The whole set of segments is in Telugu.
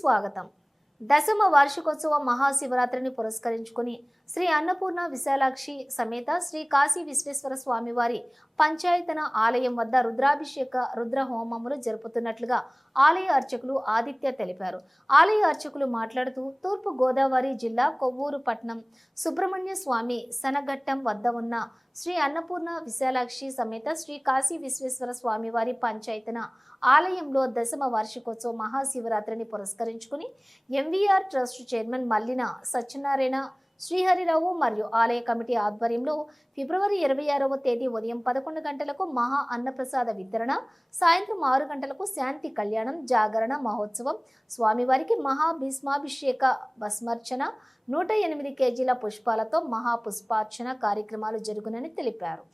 స్వాగతం. దశమ వార్షికోత్సవ మహాశివరాత్రిని పురస్కరించుకుని శ్రీ అన్నపూర్ణ విశాలాక్షి సమేత శ్రీ కాశీ విశ్వేశ్వర స్వామివారి పంచాయతన ఆలయం వద్ద రుద్రాభిషేక రుద్ర హోమములు జరుపుతున్నట్లుగా ఆలయ అర్చకులు ఆదిత్య తెలిపారు. ఆలయ అర్చకులు మాట్లాడుతూ తూర్పు గోదావరి జిల్లా కొవ్వూరు పట్నం సుబ్రహ్మణ్య స్వామి సనగట్టం వద్ద ఉన్న శ్రీ అన్నపూర్ణ విశాలాక్షి సమేత శ్రీ కాశీ విశ్వేశ్వర స్వామివారి పంచాయతన ఆలయంలో దశమ వార్షికోత్సవ మహాశివరాత్రిని పురస్కరించుకుని MVR trust chairman Mallina Satyanarayana Sriharirao మరియు ఆలయ కమిటీ ఆధ్వర్యంలో ఫిబ్రవరి ఇరవై ఆరవ తేదీ ఉదయం పదకొండు గంటలకు మహా అన్నప్రసాద వితరణ సాయంత్రం ఆరు గంటలకు శాంతి కళ్యాణం జాగరణ మహోత్సవం స్వామివారికి మహా భీష్మాభిషేక భస్మర్చన నూట ఎనిమిది కేజీల పుష్పాలతో మహా పుష్పార్చన కార్యక్రమాలు జరుగునని తెలిపారు.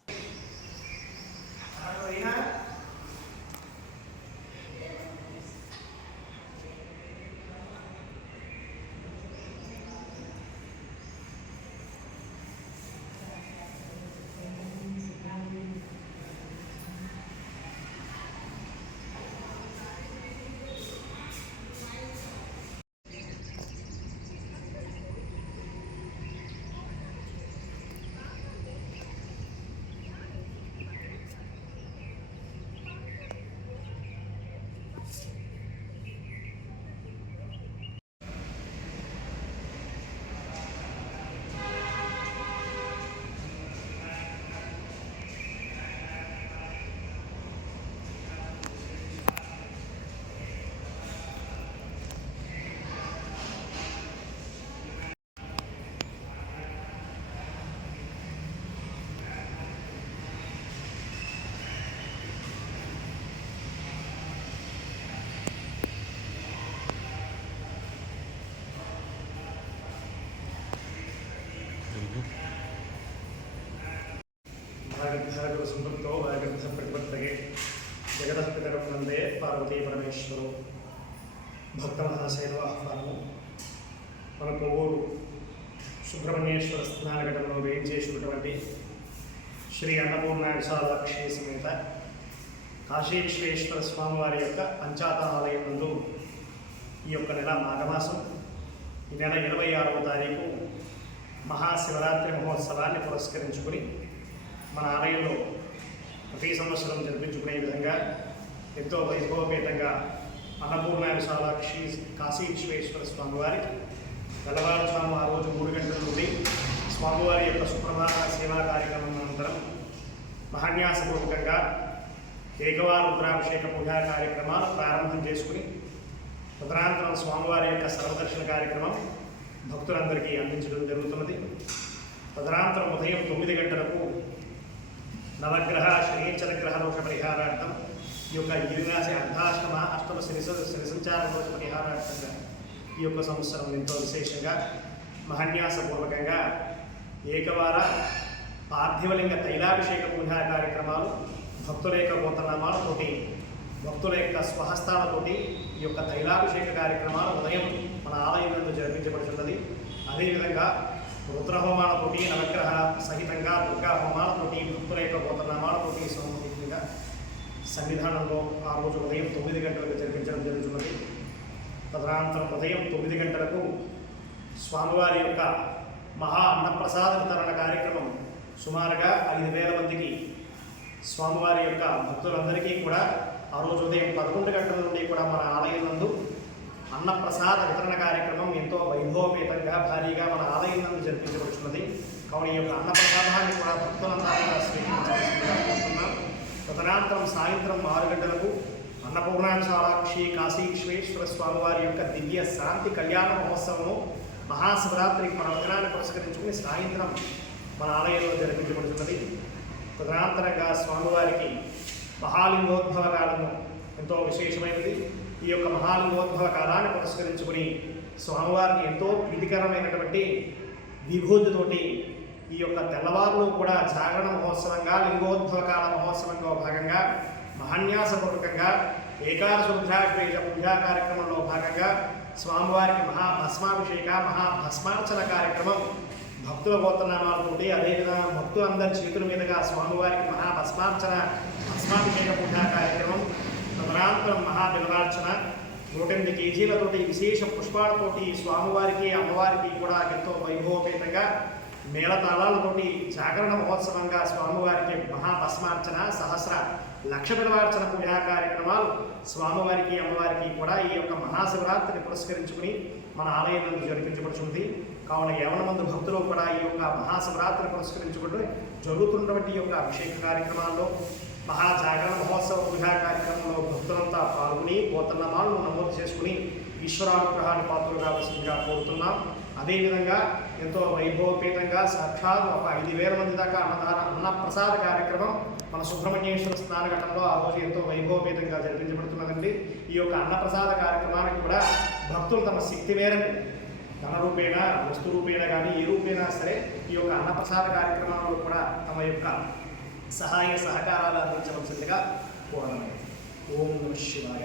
భాగర్భాగవ సంపృక్తో భాగర్భ ప్రతిపత్తగే జగదపితరం వందే పార్వతీ పరమేశ్వరు. భక్త మహాశైవ ఆహ్వానము. మన కొవ్వూరు సుబ్రహ్మణ్యేశ్వర స్నానఘటంలో వేయించేసినటువంటి శ్రీ అన్నపూర్ణ విశాలాక్షి సమేత కాశీ విశ్వేశ్వర స్వామివారి యొక్క పంచాత ఆలయం నందు ఈ యొక్క నెల మాఘమాసం ఈ నెల ఇరవై ఆరవ తారీఖు మహాశివరాత్రి మహోత్సవాన్ని పురస్కరించుకుని మన ఆలయంలో ప్రతి సంవత్సరం జరిపించుకునే విధంగా ఎంతో వైభవపేతంగా అన్నపూర్ణ విశాలాక్షి కాశీ విశ్వేశ్వర స్వామివారికి తెల్లవారుజాము ఆ రోజు మూడు గంటల నుండి స్వామివారి యొక్క సుప్రభాత సేవా కార్యక్రమం అనంతరం మహాన్యాసపూర్వకంగా ఏకవార రుద్రాభిషేక పూజా కార్యక్రమాలు ప్రారంభం చేసుకుని తదనంతరం స్వామివారి యొక్క సర్వదర్శన కార్యక్రమం భక్తులందరికీ అందించడం జరుగుతున్నది. తదనంతరం ఉదయం తొమ్మిది గంటలకు నవగ్రహ శనీచర దోష పరిహారార్థం ఈ యొక్క గిరిరాశి అర్ధాష్టమ అష్టమ శని శని సంచార దోష పరిహారార్థంగా ఈ యొక్క సంవత్సరం ఎంతో విశేషంగా మహాన్యాసపూర్వకంగా ఏకవార పార్థివలింగ తైలాభిషేక పూజా కార్యక్రమాలు భక్తుల యొక్క గోతనామాలతోటి భక్తుల యొక్క స్వహస్తాలతోటి ఈ యొక్క తైలాభిషేక కార్యక్రమాలు ఉదయం మన ఆలయం నందు జరిపించబడుతున్నది అదేవిధంగా రుద్రహోమాలతోటి నవగ్రహ సహితంగా దుర్గా హోమాలతోటి భక్తుల యొక్క గోతనామాలతోటి సమూహితంగా సన్నిధానంలో ఆ రోజు ఉదయం తొమ్మిది గంటలకు జరిపించడం జరుగుతున్నది. తదనంతరం ఉదయం తొమ్మిది గంటలకు స్వామివారి యొక్క మహా అన్నప్రసాద వితరణ కార్యక్రమం సుమారుగా ఐదు వేల మందికి స్వామివారి యొక్క భక్తులందరికీ కూడా ఆ రోజు ఉదయం పదకొండు గంటల నుండి కూడా మన ఆలయం నందు అన్నప్రసాద వితరణ కార్యక్రమం ఎంతో వైభవపేతంగా భారీగా మన ఆలయం నందు జరిపించబడుతున్నది కావున ఈ యొక్క అన్నప్రసాదాన్ని కూడా భక్తులందరూ స్వీకరించాలనుకుంటున్నాం తదనంతరం సాయంత్రం ఆరు గంటలకు అన్నపూర్ణాంశాలాక్షి కాశీ విశ్వేశ్వర స్వామివారి యొక్క దివ్య శాంతి కళ్యాణ మహోత్సవము మహాశివరాత్రి పర్వదినాన్ని పురస్కరించుకుని సాయంత్రం మన ఆలయంలో జరిపించబడుతున్నది. తదనంతరంగా స్వామివారికి మహాలింగోద్భవ కాలము ఎంతో విశేషమైనది. ఈ యొక్క మహానుభోద్భవ కాలాన్ని పురస్కరించుకుని స్వామివారికి ఎంతో ప్రీతికరమైనటువంటి విభూతితోటి ఈ యొక్క తెల్లవారులు కూడా జాగరణ మహోత్సవంగా లింగోద్భవ కాల మహోత్సవంలో భాగంగా మహాన్యాసపూర్వకంగా ఏకాదశ పూజా కార్యక్రమంలో భాగంగా స్వామివారికి మహాభస్మాభిషేక మహాభస్మార్చన కార్యక్రమం భక్తుల గోత్రనామాలతోటి అదేవిధంగా భక్తులందరి చేతుల మీదుగా స్వామివారికి మహాభస్మార్చన భస్మాభిషేక పూజా కార్యక్రమం తదనంతరం మహాబిలవార్చన నూట ఎనిమిది కేజీలతోటి విశేష పుష్పాలతోటి స్వామివారికి అమ్మవారికి కూడా ఎంతో వైభవపేతంగా మేళతాళాలతోటి జాగరణ మహోత్సవంగా స్వామివారికి మహాభస్మార్చన సహస్ర లక్ష బిలవార్చన పూజా కార్యక్రమాలు స్వామివారికి అమ్మవారికి కూడా ఈ యొక్క మహాశివరాత్రిని పురస్కరించుకుని మన ఆలయం నందు జరిపించబడుతుంది కావున యవన మంది భక్తులు కూడా ఈ యొక్క మహాశివరాత్రిని పురస్కరించుకుంటూ జరుగుతున్నటువంటి ఈ యొక్క అభిషేక కార్యక్రమాల్లో మహాజాగరణ మహోత్సవ పూజా కార్యక్రమంలో భక్తులంతా పాల్గొని పోతన్నమాలను నమోదు చేసుకుని ఈశ్వరానుగ్రహాన్ని పాత్రలు కావాల్సిందిగా కోరుతున్నాం. అదేవిధంగా ఎంతో వైభవపేతంగా సాక్షాత్ ఒక ఐదు వేల మంది దాకా అన్నదాన అన్నప్రసాద కార్యక్రమం మన సుబ్రహ్మణ్యేశ్వర స్నానఘట్టంలో ఆ రోజు ఎంతో వైభవపేతంగా జరిపించబడుతున్నదండి. ఈ యొక్క అన్నప్రసాద కార్యక్రమానికి కూడా భక్తులు తమ శక్తి మేరకు ధన రూపేణ వస్తు రూపేణ కానీ ఏ రూపేణా సరే ఈ యొక్క అన్నప్రసాద కార్యక్రమాలలో కూడా తమ యొక్క సహాయ సహకారాలు అందించవలసిందిగా కోరడం ఓం నమ శివాయ.